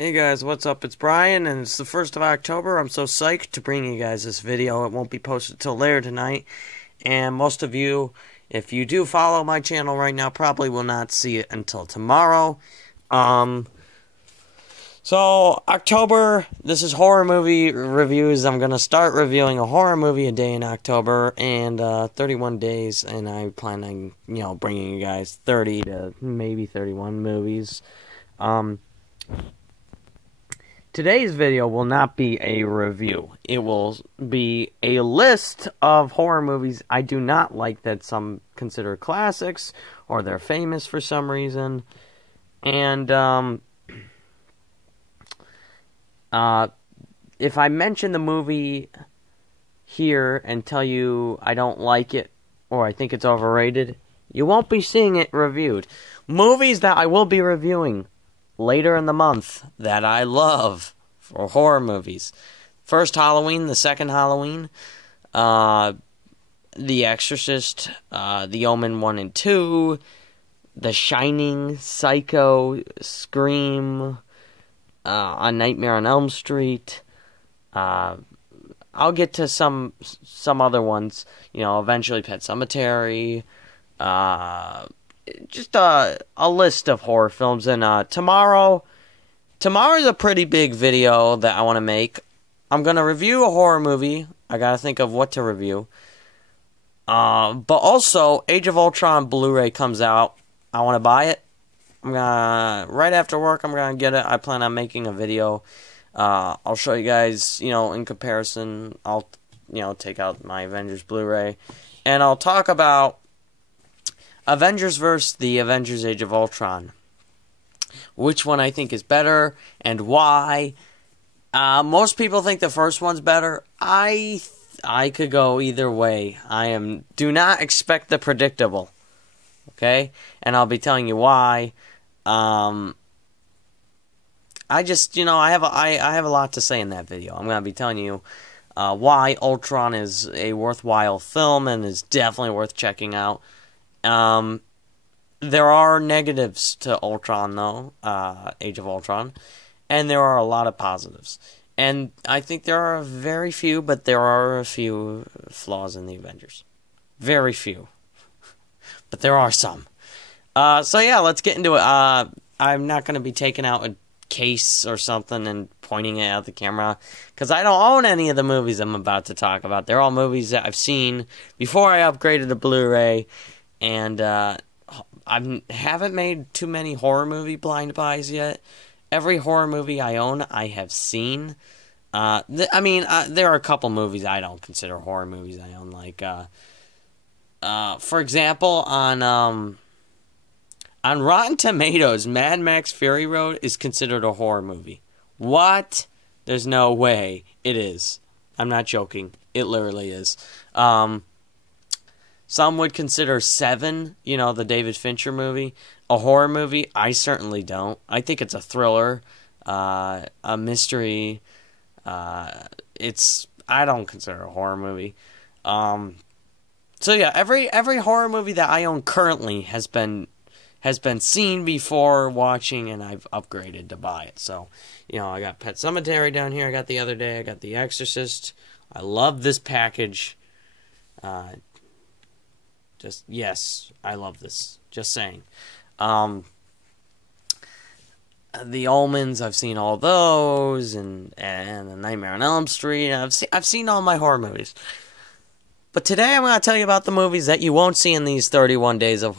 Hey guys, what's up? It's Brian, and it's the 1st of October. I'm so psyched to bring you guys this video. It won't be posted till later tonight, and most of you, if you do follow my channel right now, probably will not see it until tomorrow. So, October, this is horror movie reviews. I'm going to start reviewing a horror movie a day in October, and 31 days, and I plan on, bringing you guys 30 to maybe 31 movies. Today's video will not be a review. It will be a list of horror movies I do not like that some consider classics, or they're famous for some reason. And, if I mention the movie here and tell you I don't like it, or I think it's overrated, you won't be seeing it reviewed. Movies that I will be reviewing later in the month that I love for horror movies. First Halloween, the second Halloween, The Exorcist, The Omen 1 and 2, The Shining, Psycho, Scream, A Nightmare on Elm Street. I'll get to some other ones, eventually Pet Sematary, just a list of horror films. And tomorrow's a pretty big video that I want to make. I'm going to review a horror movie. I got to think of what to review. But also, Age of Ultron Blu-ray comes out. I want to buy it. Right after work, I'm going to get it. I plan on making a video. I'll show you guys, in comparison. I'll, take out my Avengers Blu-ray. And I'll talk about Avengers vs. the Avengers Age of Ultron. Which one I think is better and why. Most people think the first one's better. I could go either way. Do not expect the predictable. Okay? And I'll be telling you why. I just, I have a lot to say in that video. I'm going to be telling you why Ultron is a worthwhile film and is definitely worth checking out. There are negatives to Ultron, though, Age of Ultron, and there are a lot of positives. And I think there are very few, but there are a few flaws in the Avengers. Very few. But there are some. So yeah, let's get into it. I'm not going to be taking out a case or something and pointing it at the camera, because I don't own any of the movies I'm about to talk about. They're all movies that I've seen before I upgraded to Blu-ray, and I haven't made too many horror movie blind buys yet. Every horror movie I own, I have seen. There are a couple movies I don't consider horror movies I own, like, for example, on Rotten Tomatoes, Mad Max Fury Road is considered a horror movie. What? There's no way. It is. I'm not joking. It literally is. Some would consider Seven, the David Fincher movie, a horror movie. I certainly don't. I think it's a thriller, a mystery. I don't consider it a horror movie. So yeah, every horror movie that I own currently has been seen before watching, and I've upgraded to buy it. So, I got Pet Sematary down here. I got the other day. I got The Exorcist. I love this package. Yes, I love this. Just saying. The Omens, I've seen all those, and The Nightmare on Elm Street. I've seen all my horror movies. But today I'm going to tell you about the movies that you won't see in these 31 days of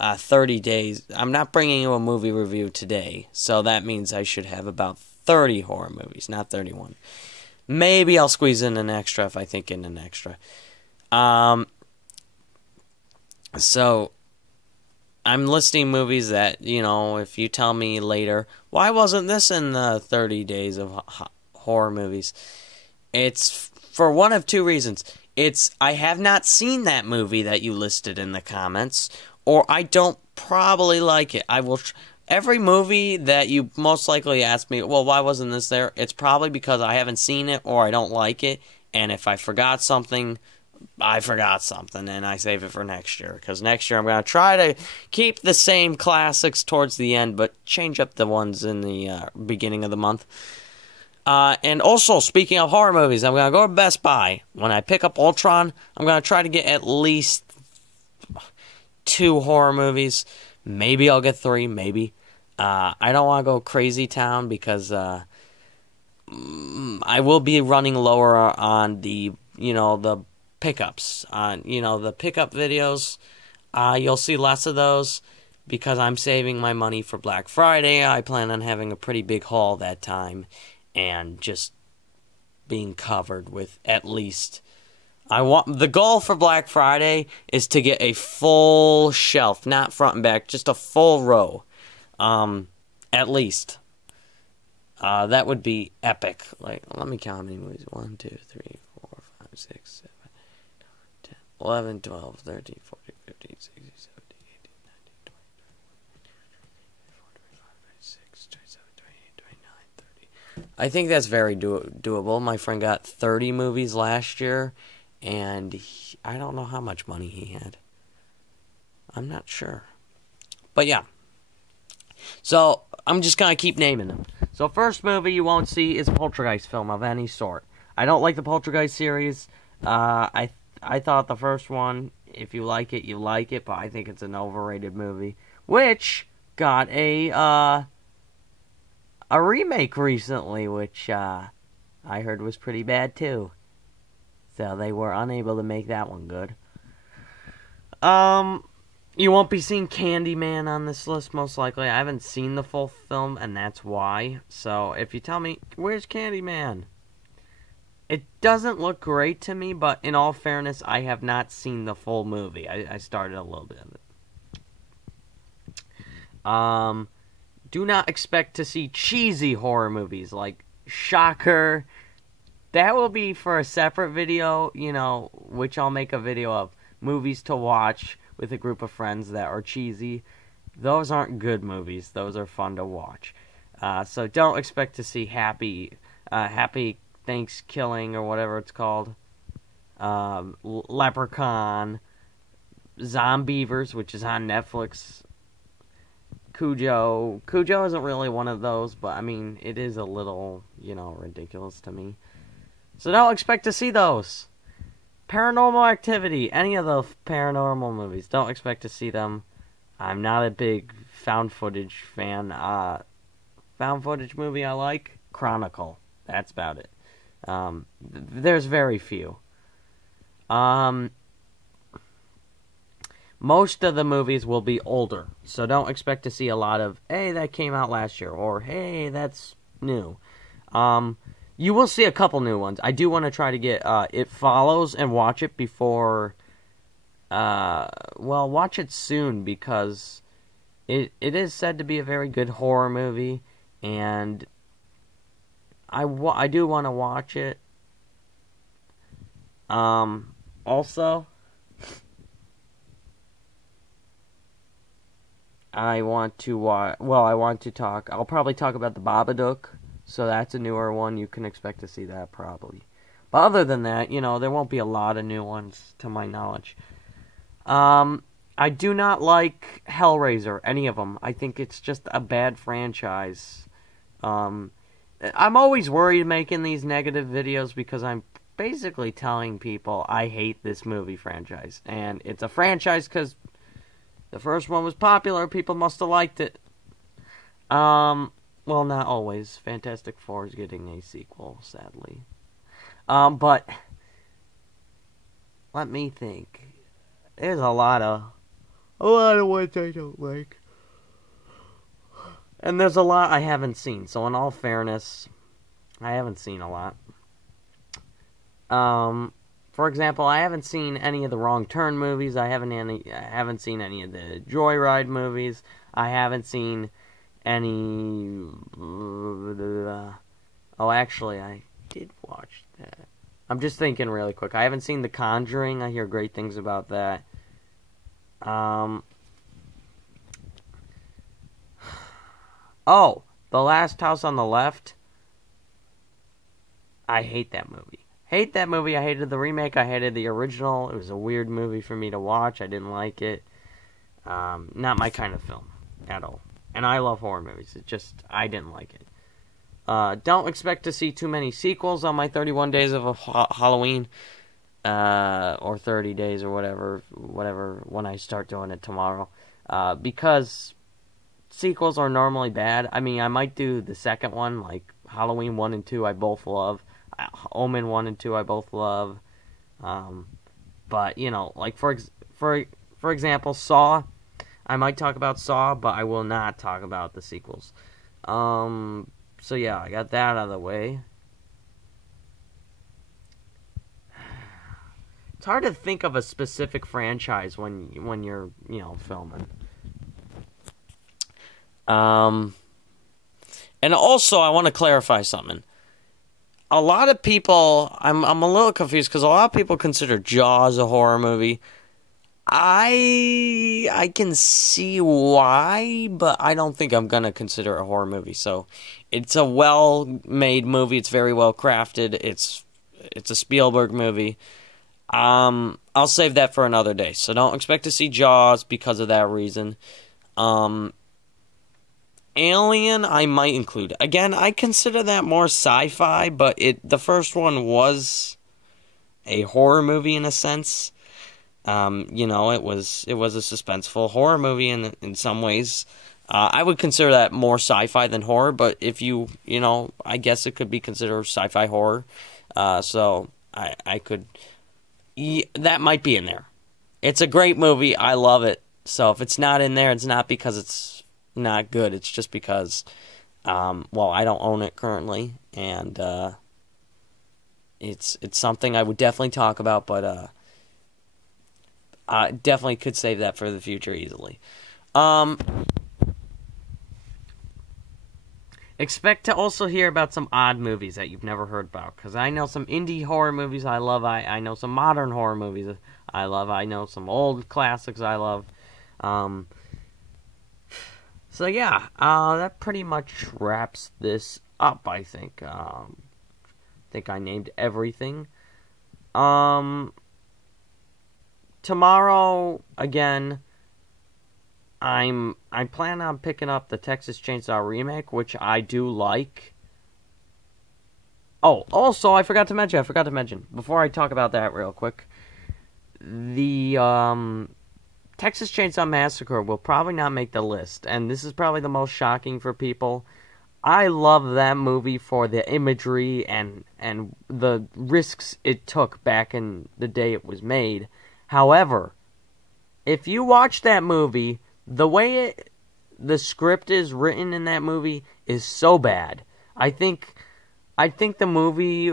30 days. I'm not bringing you a movie review today, so that means I should have about 30 horror movies, not 31. Maybe I'll squeeze in an extra if I think in an extra. So, I'm listing movies that, if you tell me later, why wasn't this in the 30 days of horror movies? It's for one of two reasons. I have not seen that movie that you listed in the comments, or I don't probably like it. Every movie that you most likely ask me, well, why wasn't this there? It's probably because I haven't seen it or I don't like it, and if I forgot something, I forgot something and I save it for next year. Because next year I'm going to try to keep the same classics towards the end, but change up the ones in the beginning of the month. And also, speaking of horror movies, I'm going to go to Best Buy. When I pick up Ultron, I'm going to try to get at least 2 horror movies. Maybe I'll get 3, maybe. I don't want to go crazy town because I will be running lower on the, the pickups. On, the pickup videos. You'll see less of those because I'm saving my money for Black Friday. I plan on having a pretty big haul that time. And just being covered with at least... the goal for Black Friday is to get a full shelf, not front and back, just a full row. At least. That would be epic. Like, let me count how many movies. 1, 2, 3, 4, 5, 6, 7, 10, 11, 12, 13, 14, 15, 16, 17, 18, 19, 20, 30. I think that's very doable. My friend got 30 movies last year, and I don't know how much money he had. I'm not sure. But yeah. So, I'm just going to keep naming them. So, first movie you won't see is a Poltergeist film of any sort. I don't like the Poltergeist series. I thought the first one, if you like it, you like it, but I think it's an overrated movie. Which got a remake recently, which I heard was pretty bad too. So they were unable to make that one good. You won't be seeing Candyman on this list, most likely. I haven't seen the full film, and that's why. So if you tell me, where's Candyman? It doesn't look great to me, but in all fairness, I have not seen the full movie. I started a little bit of it. Do not expect to see cheesy horror movies like Shocker. That will be for a separate video, which I'll make a video of. Movies to watch with a group of friends that are cheesy. Those aren't good movies. Those are fun to watch. So don't expect to see Happy Thanksgiving or whatever it's called. Leprechaun. Zombievers, which is on Netflix. Cujo. Cujo isn't really one of those, but I mean, it is a little, ridiculous to me. So don't expect to see those. Paranormal Activity, any of the paranormal movies, don't expect to see them. I'm not a big found footage fan. Found footage movie I like, Chronicle. That's about it. There's very few. Most of the movies will be older, so don't expect to see a lot of, hey, that came out last year, or hey, that's new. You will see a couple new ones. I do want to try to get It Follows and watch it before, watch it soon, because it is said to be a very good horror movie, and I do want to watch it. Also, I want to talk, I'll probably talk about The Babadook, so that's a newer one, you can expect to see that probably. But other than that, there won't be a lot of new ones, to my knowledge. I do not like Hellraiser, any of them. I think it's just a bad franchise. I'm always worried making these negative videos because I'm basically telling people I hate this movie franchise. And it's a franchise because the first one was popular, people must have liked it. Well, not always. Fantastic Four is getting a sequel, sadly. But let me think. There's a lot of ones I don't like. And there's a lot I haven't seen. So in all fairness, I haven't seen a lot. For example, I haven't seen any of the Wrong Turn movies. I haven't seen any of the Joyride movies. I haven't seen any... actually, I did watch that. I'm just thinking really quick. I haven't seen The Conjuring. I hear great things about that. The Last House on the Left. I hate that movie. hate that movie. I hated the remake. I hated the original. It was a weird movie for me to watch. I didn't like it. Not my kind of film at all. And I love horror movies. It just, I didn't like it. Don't expect to see too many sequels on my 31 days of Halloween. Or 30 days or whatever, when I start doing it tomorrow. Because sequels are normally bad. I mean, I might do the second one, like Halloween 1 and 2 I both love. Omen 1 and 2 I both love. But, you know, like for example, Saw. I might talk about Saw, but I will not talk about the sequels. So yeah, I got that out of the way. It's hard to think of a specific franchise when you're, you know, filming. And also, I want to clarify something. A lot of people, I'm a little confused because a lot of people consider Jaws a horror movie. I can see why, but I don't think I'm gonna consider it a horror movie. So, it's a well-made movie. It's very well crafted. It's a Spielberg movie. I'll save that for another day. So don't expect to see Jaws because of that reason. Alien, I might include. Again, I consider that more sci-fi, but the first one was a horror movie in a sense. You know, it was a suspenseful horror movie in some ways. I would consider that more sci-fi than horror, but if you know, I guess it could be considered sci-fi horror. So I could, that might be in there. It's a great movie. I love it. So if it's not in there, it's not because it's not good. It's just because, well, I don't own it currently, and it's something I would definitely talk about, but I definitely could save that for the future easily. Expect to also hear about some odd movies that you've never heard about, because I know some indie horror movies I love. I know some modern horror movies I love. I know some old classics I love. So yeah, that pretty much wraps this up, I think. I think I named everything. Tomorrow, again, I plan on picking up the Texas Chainsaw Remake, which I do like. Oh, also, I forgot to mention, before I talk about that real quick, the Texas Chainsaw Massacre will probably not make the list, and this is probably the most shocking for people. I love that movie for the imagery and the risks it took back in the day it was made. However, if you watch that movie, the way the script is written in that movie is so bad. I think the movie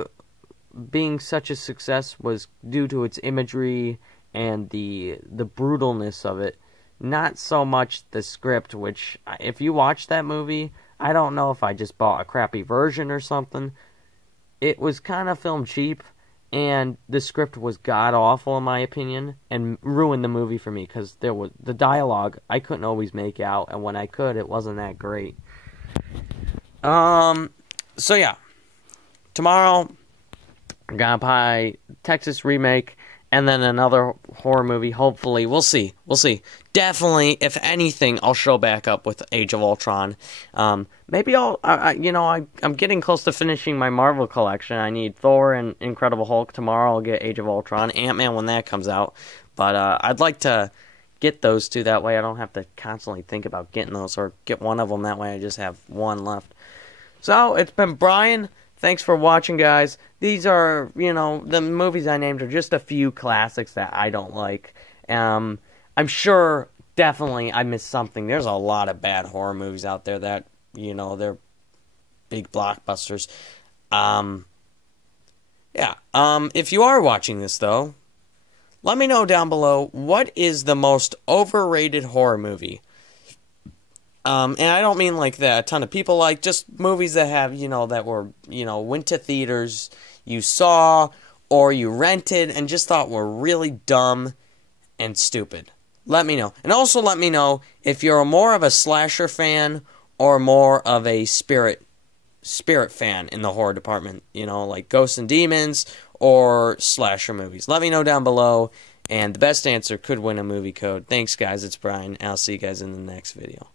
being such a success was due to its imagery and the brutalness of it, not so much the script, which, if you watch that movie, I don't know if I just bought a crappy version or something. It was kind of filmed cheap, and the script was god-awful in my opinion, and ruined the movie for me, because there was the dialogue I couldn't always make out, and when I could, it wasn't that great. So yeah, tomorrow, I'm gonna buy Texas Remake, and then another horror movie, hopefully. We'll see. Definitely, if anything, I'll show back up with Age of Ultron. Maybe I'm getting close to finishing my Marvel collection. I need Thor and Incredible Hulk. Tomorrow I'll get Age of Ultron. Ant-Man when that comes out. But I'd like to get those two. That way I don't have to constantly think about getting those, or get one of them. That way I just have one left. So, it's been Brian. Thanks for watching, guys. These are, the movies I named are just a few classics that I don't like. I'm sure, definitely, I missed something. There's a lot of bad horror movies out there that, they're big blockbusters. If you are watching this, though, let me know down below, what is the most overrated horror movie? And I don't mean like that a ton of people like, just movies that have, that were, went to theaters, you saw, or you rented, and just thought were really dumb and stupid. Let me know. And also let me know if you're more of a slasher fan or more of a spirit fan in the horror department. Like Ghosts and Demons or slasher movies? Let me know down below, and the best answer could win a movie code. Thanks, guys. It's Brian. I'll see you guys in the next video.